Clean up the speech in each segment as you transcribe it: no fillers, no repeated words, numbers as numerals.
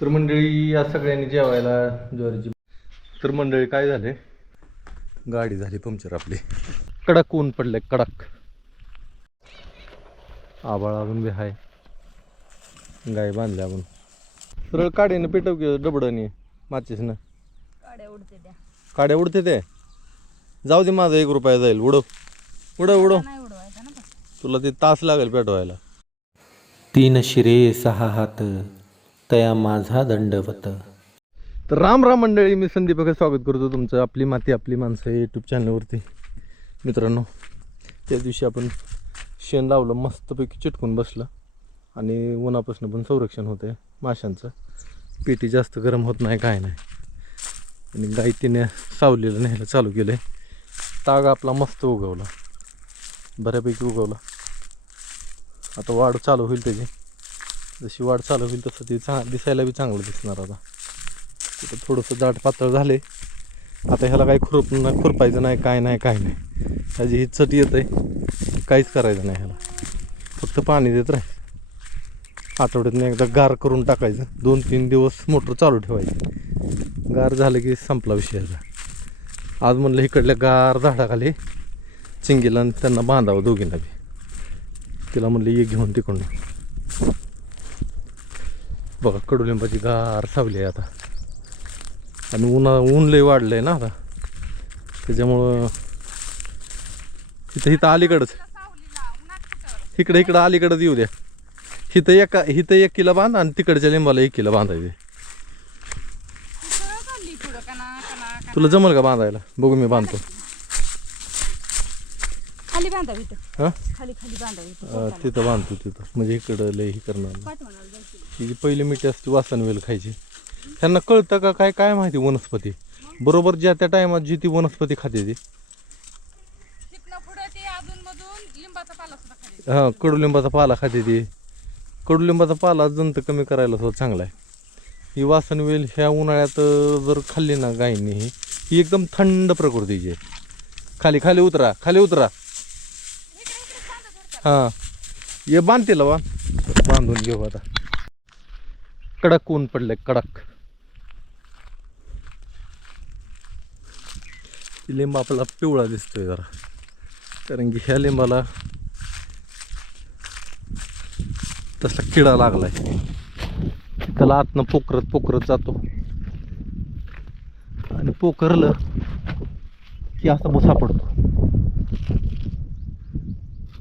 तर मंडळी या सगळ्यांनी जेवायला ज्वारीची. तर मंडळी काय झाले, गाडी झाली पंक्चर आपली. कडक ऊन पडले, कडक आभाळ अजून बी हाय. गाय बांधल्या आपण सरळ काड्यानं पेटव की डबडनी माचीसनं. काड्या उडते ते. जाऊ दे, माझा 1 रुपया जाईल. उडव उडव उडव, तुला ते तास लागेल पेटवायला. 3 शिरे 6 हात तया माझा दंडवत. तर राम राम मंडळी, मी संदीप स्वागत करतो तुमचं आपली माती आपली माणसं यूट्यूब चॅनलवरती. मित्रांनो, त्या दिवशी आपण शेण लावलं, मस्तपैकी चिटकून बसलं आणि उन्हापासून पण संरक्षण होतं आहे माशांचं. पेटी जास्त गरम होत नाही, काय नाही. आणि गाय तिने सावलीला न्यायला चालू केलं आहे. ताग आपला मस्त उगवला, बऱ्यापैकी उगवला. आता वाढ चालू होईल त्याची. जशी वाढ चालू होईल तसं ते दिसायला बी चांगलं दिसणार. आता तिथं थोडंसं दाट पातळ झाले. आता ह्याला काही खुरपायचं नाही, काय नाही काय नाही. ह्याची ही चट येत आहे, काहीच करायचं नाही. ह्याला फक्त पाणी देत राहायचं. आठवड्यातून एकदा गार करून टाकायचं. 2-3 दिवस मोटर चालू ठेवायची. गार झालं की संपला विषयाचा. आज म्हणलं इकडल्या गार झाडाखाली चिंगीला त्यांना बांधावं, दोघींना बी. तिला म्हणलं ये घेऊन तिकडून. बघा कडुलिंबाची गार सावली आहे आता. आणि ऊन लय वाढलं आहे ना आता, त्याच्यामुळं इथं अलीकडंच इकडं अलीकडंच येऊ द्या. इथं 1 किलो बांधा आणि तिकडच्या लिंबाला 1 किलो बांधायचे. तुला जमल का बांधायला? बघू, मी बांधतो. खाली बांधावी हां खाली बांधावी. तिथं बांधतो तिथं, म्हणजे इकडं लय ही करणार. ही जी पहिली मिठी असते वासन वेल खायची. त्यांना कळतं का काय काय माहिती वनस्पती. बरोबर ज्या त्या टायमात जी ती वनस्पती खाते ती. हां, कडुलिंबाचा पाला खाते ती. कडुलिंबाचा पाला जंत कमी करायला सुद्धा चांगला आहे. ही वासनवेल ह्या उन्हाळ्यात जर खाल्ली ना गायींनी, ही एकदम थंड प्रकृतीची आहे. खाली खाली उतरा, खाली उतरा. हां, ये बांध तिला, बांधून घेऊ आता. कडक ऊन पडले, कडक. लिंब आपला पिवळा दिसतोय जरा, कारण की ह्या लिंबाला तसला किडा लागलाय. त्याला आतनं पोखरत जातो आणि पोखरलं की असा भुसा पडतो.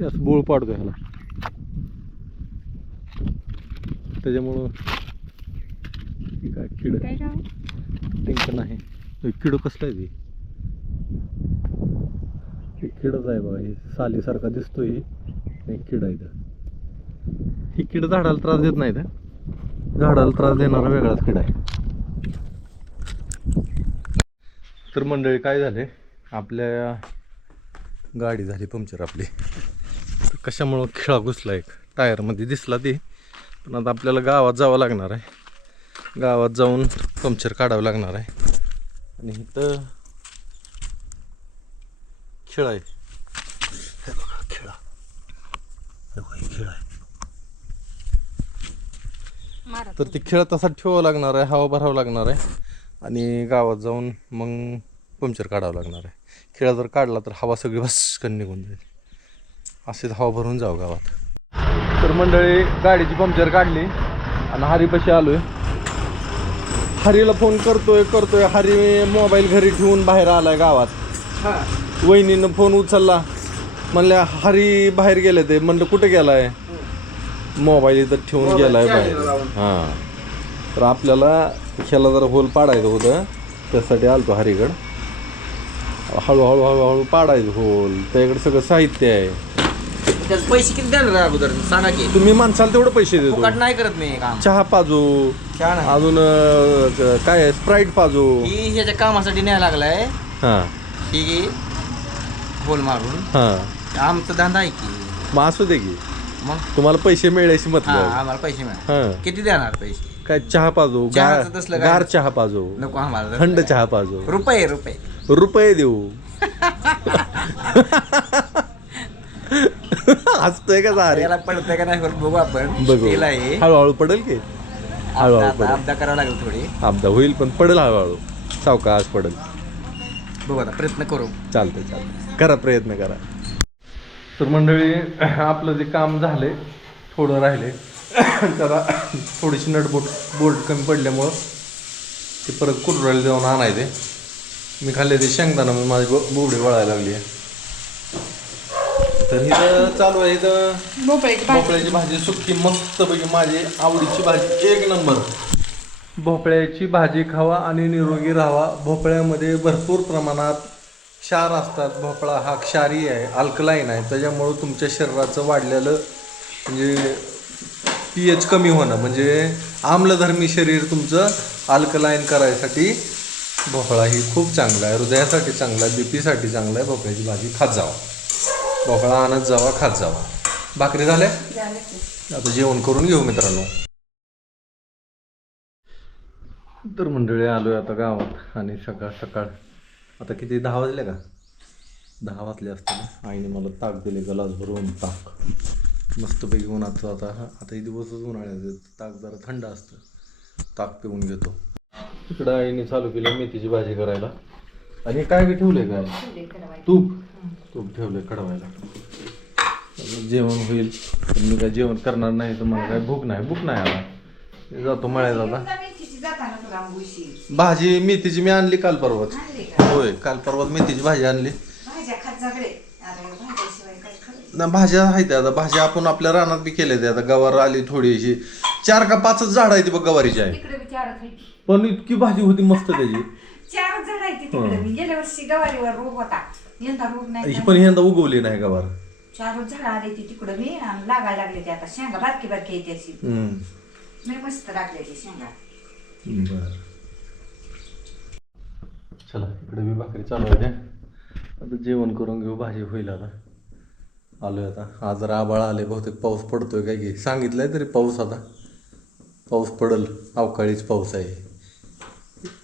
असं बोळ पाडतो ह्याला. त्याच्यामुळं काय किड टेन्शन आहे. किड कसलं आहे ते? किडच आहे बघा, हे सालीसारखा दिसतोय. किड आहे. ही किड झाडाला त्रास देत नाही. झाडाला त्रास देणारा वेगळाच किडा आहे. तर मंडळी काय झाले, आपल्या गाडी झाली पंक्चर आपली. कशामुळं खिळा घुसला एक टायरमध्ये दिसला ते. पण आता आपल्याला गावात जावं लागणार आहे. गावात जाऊन पंक्चर काढावं लागणार आहे. आणि इथं खिळा आहे. हे बघा खिळा, हे बघा खिळा आहे. तर ती खिळा तसा ठेवावं लागणार आहे, हवा भरावं लागणार आहे. आणि गावात जाऊन मग पंक्चर काढावं लागणार आहे. खिळा जर काढला तर हवा सगळी भस्कन निघून जाईल. असेच हवा भरून जाऊ गावात. तर मंडळी गाडीची पंक्चर काढली आणि हरीपाशी आलोय. हरीला फोन करतोय. हरी मोबाईल घरी ठेवून बाहेर आलाय गावात. वहिनीनं फोन उचलला, म्हणल्या हरी बाहेर गेले. ते म्हणलं कुठे गेलाय? मोबाईल इथं ठेवून गेलाय बाहेर. हां, तर आपल्याला ह्याला जरा होल पाडायचं होतं, त्यासाठी आलतो हरीकडं. हळूहळू पाडायचं होल. त्याकडे सगळं साहित्य आहे. पैसे किती देणार अगोदर सांगा की. तुम्ही माणसाला तेवढं पैसे देतो. नाही करत मी काम. चहा पाजू, अजून काय स्प्राईट पाजू. ही ह्याच्या कामासाठी न्यायला लागलाय. हां, ठीक आहे, होल मारून. हां, आमचा धंदा आहे की. मग असू दे की. मग तुम्हाला पैसे मिळायचे हा, मतलब. आम्हाला पैसे मिळाले. हां, किती देणार पैसे? काय चहा पाजू, चहाचं तसलं काय? गार चहा पाजू, नको आम्हाला. थंड चहा पाजू. रुपये रुपये देऊ. हसतोय का सारे? याला पडतंय का नाही बघू आपण. बघू, केला आहे. हळूहळू पडेल की. हळूहळू आपदा पडेल. आपदा करावं लागेल थोडी. आपदा होईल पण पडेल हळूहळू. सावकाश पडेल. बघू आता प्रयत्न करू. चालतंय करा प्रयत्न करा. तर मंडळी आपलं जे काम झालंय थोडं राहिले त्याला थोडीशी बोल्ट कमी पडल्यामुळं ते परत कुरवायला जाऊन आणायचे. मी खाल्ले ते शेंगदाणा मग माझी बोबडी वळायला लागली आहे. तर इथं चालू आहे इथं भोपळ्याची भाजी सुक्की मस्तपैकी माझी आवडीची भाजी 1 नंबर. भोपळ्याची भाजी खावा आणि निरोगी राहावा. भोपळ्यामध्ये भरपूर प्रमाणात क्षार असतात. भोपळा हा क्षारी आहे, अल्कलाईन आहे. त्याच्यामुळं तुमच्या शरीराचं वाढलेलं म्हणजे pH कमी होणं म्हणजे आम्लधर्मी शरीर तुमचं अल्कलाईन करायसाठी भोपळा ही खूप चांगला आहे. हृदयासाठी चांगला आहे, बीपीसाठी चांगला आहे. भोपळ्याची भाजी खात जावा, भोपळा आणत जावा, खात जावा. भाकरी झाल्या आता जेवण करून घेऊ मित्रांनो. तर मंडळी आलोय आता गावात आणि सकाळ सकाळ आता किती 10 वाजले का? 10 वाजले असतील. आईने मला ताक दिले, गलास भरून ताक मस्तपैकी उन्हाचं. आता दिवसच उन्हाळ्याचं ताक जरा थंड असतं, ताक पिऊन घेतो. इकडं आईने चालू केलं मेथीची भाजी करायला. आणि काय बी ठेवलंय काय? तूप ठेवलंय कडवायला. जेवण होईल पण मी काय जेवण करणार नाही तर मला काय भूक नाही आता. जातो मळ्यात आता. भाजी मेथीची मी आणली काल परवाच. होय काल परवाच मेथीची भाजी आणली ना. भाज्या आहेत आता. भाज्या आपण आपल्या रानात बी केल्या त्या. आता गवार आली थोडीशी 4 का 5 झाड आहे ती बघ गवारीची आहे. पण इतकी भाजी होती मस्त त्याची. 4 झाड आहे तिकडे. गेल्या वर्षी गवारीवर रोग होता, यंदा रोग नाही. पण यंदा उगवली नाही गवार. 4 झाड आले ती तिकडं मी लागायला लागले ते. आता शेंगा बारकी बारकी येते अशी मी मस्त लागले ते शेंगा. बर चला इकडे मी भाकरी चालू आहे. आता जेवण करून घेऊ, भाजी होईल. आता आलोय आता. आज जरा आबाळ आले, बहुतेक पाऊस पडतोय काय की सांगितलंय तरी पाऊस. आता पाऊस पडल, अवकाळीच पाऊस आहे.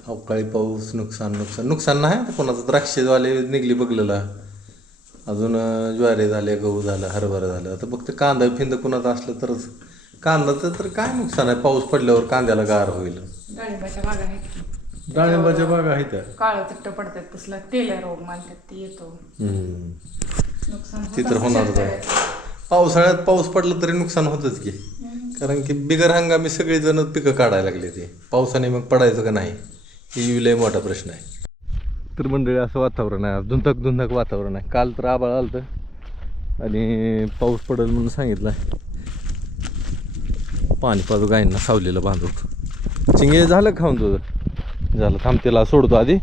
अवकाळी पाऊस नुकसान नाही. आता कोणाचं द्राक्षेवाले निघली बघलेला, अजून ज्वारी झाले, गहू झालं, हरभरा झालं. आता फक्त कांदा फिंद कुणाचं असलं तरच. कांद्याचं तर काय नुकसान आहे, पाऊस पडल्यावर कांद्याला गार होईल. डाळिंबाच्या बागा आहेत, डाळिंबाच्या बागा आहेत त्या. काळं तिट्ट पडतात, तसला तेल्या रोग मानतात ते येतो. नुकसान ती तर होणारच आहे. पावसाळ्यात पाऊस पडला तरी नुकसान होतच की, कारण की बिगर हंगामी सगळेजण पिकं काढायला लागले. ते पावसाने मग पडायचं का नाही ही लय मोठा प्रश्न आहे. तर मंडळी असं वातावरण आहे, धुंदक वातावरण आहे. काल तर आबाळ आलतं आणि पाऊस पडेल म्हणून सांगितलं. पाणी पाजू गायींना सावलेलं बांधू. चिंगे झालं खाऊन तुझं? झालं. थांब त्याला सोडतो आधी.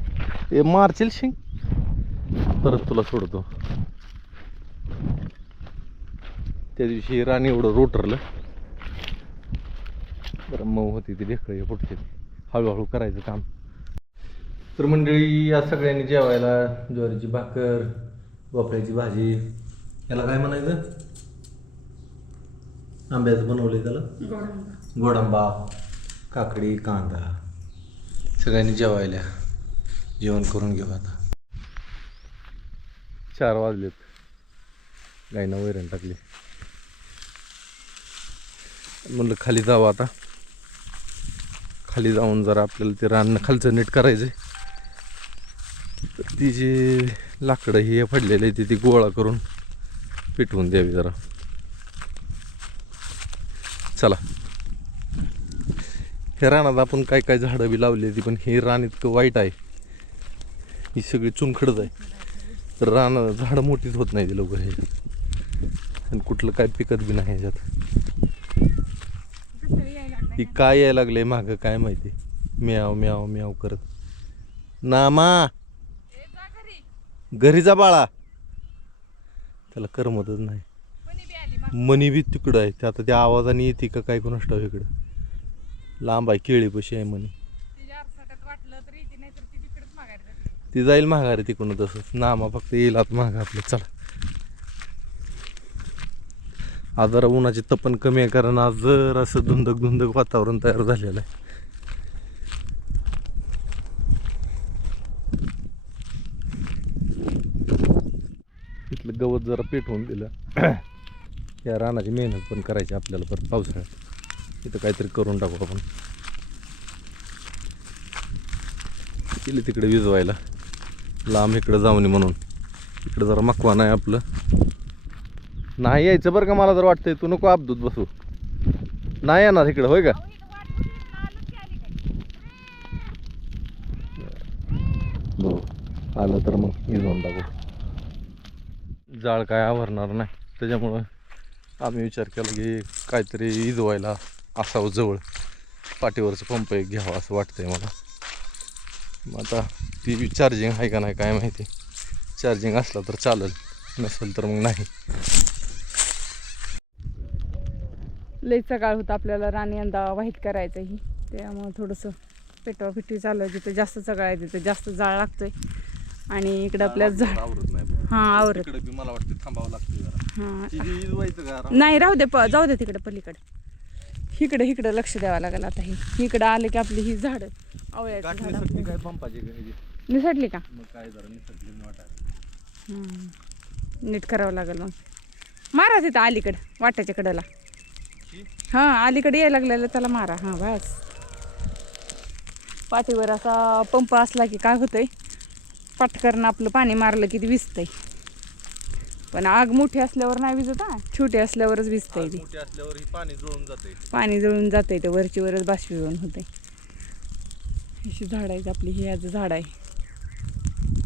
ए मारशील शिंग, परत तुला सोडतो. त्या दिवशी राणी एवढं रोटरलं बरं मऊ होती ती ढेकळी फुटते. हळूहळू करायचं काम. तर मंडळी या सगळ्यांनी जेवायला ज्वारीची भाकर, भोपळ्याची भाजी, याला काय म्हणायचं? आंब्याचं बनवलंय त्याला गोडंबा, काकडी, कांदा. सगळ्यांनी जेवायला जेवण करून घेऊ. आता 4 वाजलेत. गायींना वैरण टाकली. म्हणलं खाली जावं. आता खाली जाऊन जरा आपल्याला ते रान खालचं नीट करायचं. ती जी लाकडं ही पडलेली ती गोळा करून पिटवून द्यावी जरा. चला. ह्या रानात आपण काय काय झाडं बी लावली ती, पण हे रान इतकं वाईट आहे. ही सगळी चुनखडच आहे. तर रान झाडं मोठीच होत नाही ती लवकर हे, आणि कुठलं काय पिकत बी नाही ह्याच्यात. ही काय यायला लागले मागं काय माहिती, म्याव म्याव म्याव करत. नामा घरी जा बाळा. त्याला करमतच नाही. मनी बी तिकडं आहे. ते आता त्या आवाजाने येते का काय कोणास ठाऊक. इकडं लांब आहे, केळीपाशी आहे मनी. ती जाईल माघारी तिकडून तसंच. नामा फक्त येईल आत मागं आपलं. चला. आज जरा उन्हाची तपन कमी आहे, कारण आज जर असं धुंदक वातावरण तयार झालेलं आहे. इथलं गवत जरा पेटवून दिलं. या रानाची मेहनत पण करायची आपल्याला परत पावसाळ्यात. इथं काहीतरी करून टाकू आपण. गेली तिकडे विजवायला लांब इकडं जाऊन ये म्हणून. इकडं जरा मकवान आहे आपलं. नाही यायचं बरं का, मला तर वाटतंय तू नको अब्दूत बसू. नाही येणार इकडं होय का? बरं आलं तर मग विजवून टाकू. जाळ काय आवरणार नाही त्याच्यामुळं आम्ही विचार केला की काहीतरी विजवायला असावं जवळ. पाठीवरचं पंप एक घ्यावं असं वाटतंय मला. मग आता ती चार्जिंग आहे का नाही काय माहिती. चार्जिंग असला तर चालेल, नसेल तर मग नाही. लई सकाळ होतं आपल्याला राणी यंदा वाहित करायचं ही, त्यामुळं थोडंसं पेटवापिटवी चालू आहे. जिथं जास्त सगळं आहे तिथं जास्त जाळ लागतोय. आणि इकडं आपल्या झाड आवरत नाही. हां आवरत तिकडे बी मला वाटतं थांबावं लागतं जरा. हां ती बी विजवायचं का? नाही राहू दे, जाऊ दे तिकडे पलीकडे. इकडं लक्ष द्यावं लागेल आता. इकडं आले की आपली ही झाडं आवळ्याची गाठण्यासाठी झाडं काय पंपाची गरज आहे? निसटली का? मग काय जरा निसटली वाटायला. नीट करावं लागेल मग. मारा तिथं अलीकडं वाट्याच्या कडेला. हां अलीकडे यायला लागलेलं त्याला मारा. हां बस. पाठीवर असा पंप असला की काय होतंय, पटकन आपलं पाणी मारलं की ते विजतंय. पण आग मोठी असल्यावर नाही विजत, हा छोटी असल्यावरच विजतंय ती. मोठी असल्यावर ही पाणी जुळून जाते. पाणी जळून जातंय ते वरची वरच बाष्पीभवन होते. अशी झाड आहेत आपली. हे याचं झाड आहे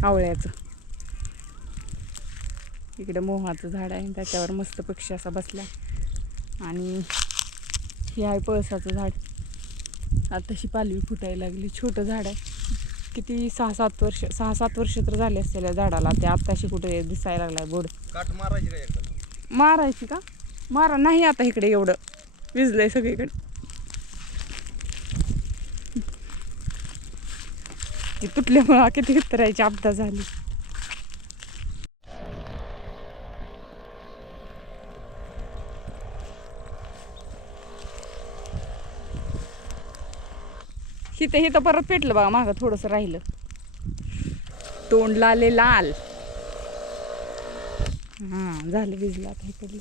आवळ्याचं. इकडे मोहाचं झाड आहे, त्याच्यावर मस्त पक्षी असा बसला. आणि हे आहे पळसाचं झाड. आताशी पालवी फुटायला लागली. छोटं झाड आहे. किती 6-7 वर्ष तर झाले असतील या झाडाला. ते आत्ताशी कुठे दिसायला लागलाय बोर्ड. काट मारायची का एकदा? मारायची का? मारा नाही आता इकडे एवढं विजलंय सगळीकडे. ती तुटल्यामुळं किती उतरायची आपदा झाली. हिथं परत पेटलं बघा मागं थोडंसं राहिलं. तोंड लाले लाल. हां झालं विजलं आता इकडे.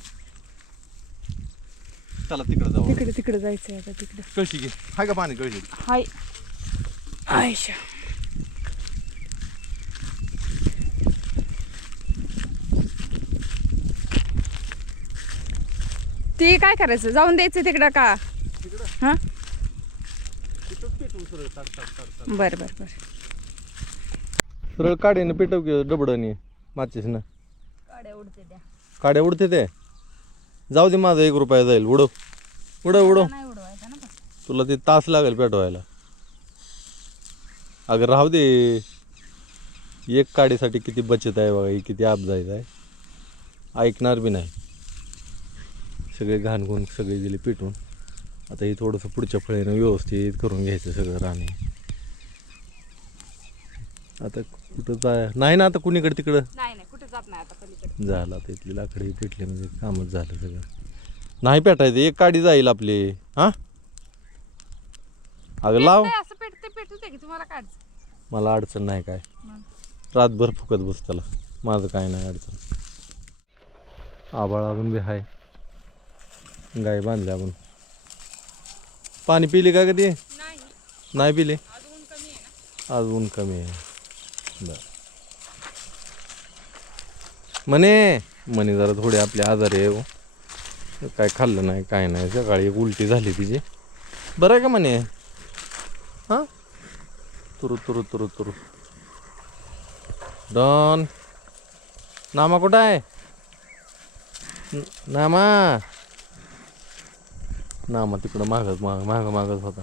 चला तिकडे जाऊ. तिकडे जायचंय आता. तिकडे कळशी घे. हाय का पाणी कळशी? हाय आयशा. ती काय करायचं, जाऊन द्यायचं तिकडं का? हां बरं. सरळ काड्याने पेटव की डबडनी माचीसनं. काड्या उडते ते. जाऊ दे, माझा 1 रुपया जाईल. उडव. तुला ते तास लागेल पेटवायला. अगं राहू दे. एक काडीसाठी किती बचत आहे बघा. ही किती अपजायचं आहे. ऐकणार बी नाही. सगळे घाणगुण सगळे दिले पेटून. आता हे थोडंसं पुढच्या फळीनं व्यवस्थित करून घ्यायचं सगळं राणे. आता कुठं जाय नाही ना. आता कुणीकडे तिकडं नाही कुठे जात नाही आता पलीकडे. झालं. आता इथली लाकडी पेटली म्हणजे कामच झालं सगळं. नाही पेटायचं. एक काडी जाईल आपली. हां अगं लाव. असं पेटू दे की तुम्हाला काढचं. मला अडचण नाही काय. रातभर फुकत बस त्याला. माझं काय नाही अडचण. आभाळ अजून बी आहे. गाय बांधल्या आपण. पाणी पिले का कधी? नाही पिले. आज ऊन कमी आहे. बरं म्हणे जरा थोडी आपली आजारी आहे हो. काय खाल्लं नाही काय नाही. सकाळी एक उलटी झाली तिची. बरं आहे का म्हणे? हां तुरु डॉन. नामा कुठं आहे? नामा तिकडं मागच होता.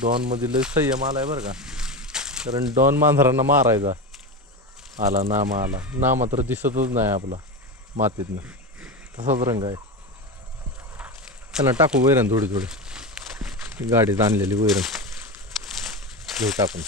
डॉन मध्ये लय संयम आलाय बरं का. कारण डॉन मांजरांना मारायचा. आला नामा तर दिसतच नाही आपला मातीतनं. तसाच रंग आहे. त्यांना टाकू वैरण थोडी गाडीत आणलेली वैरण घेऊ टाकून.